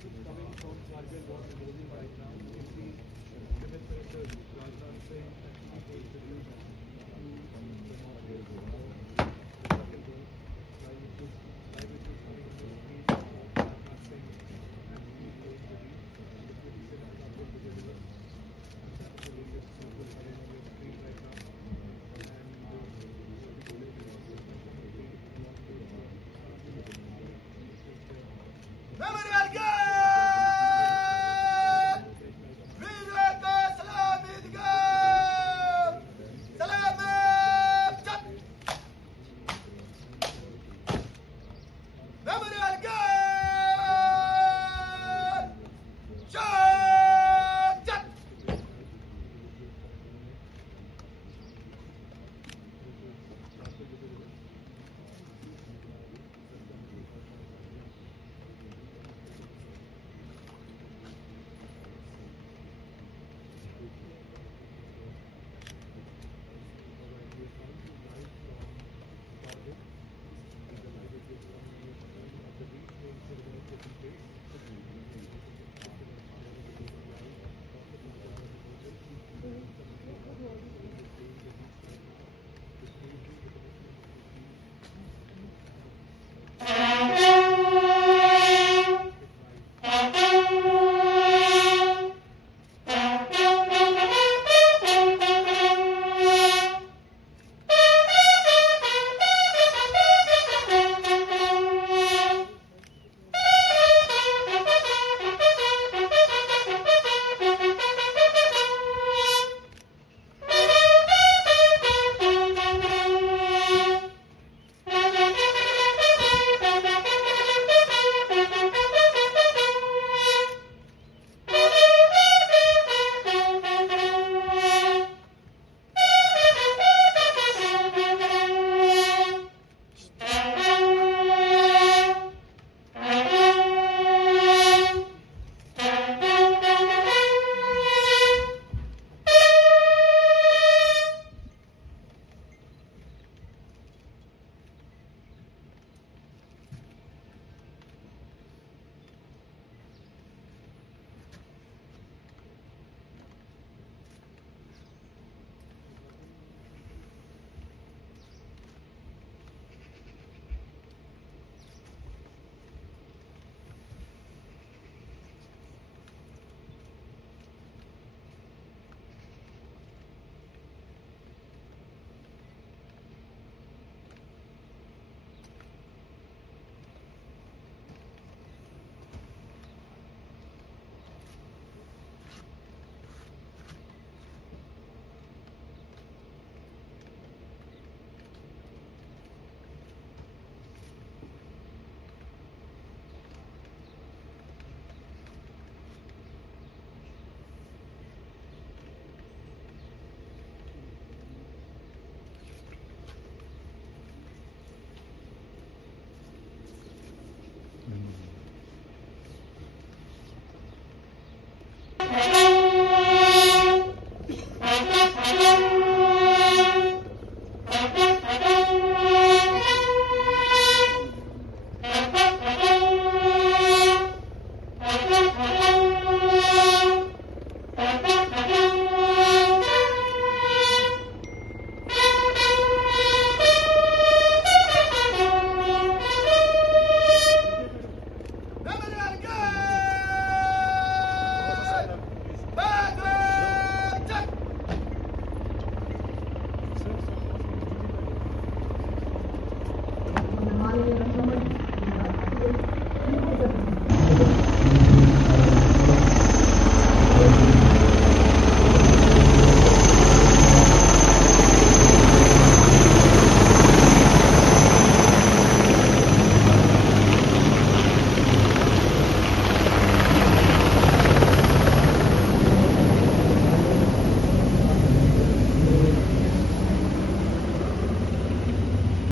coming from Kargil war involving right now. You see, Cabinet Minister Rajnath Singh actually going to use to demonstrate the second dose, which is coming on the screen. Rajnath Singh actually going to be Deputy Senate Cabinet to deliver. And that's the latest news coming on your screen right now. And the latest information along with Thank you.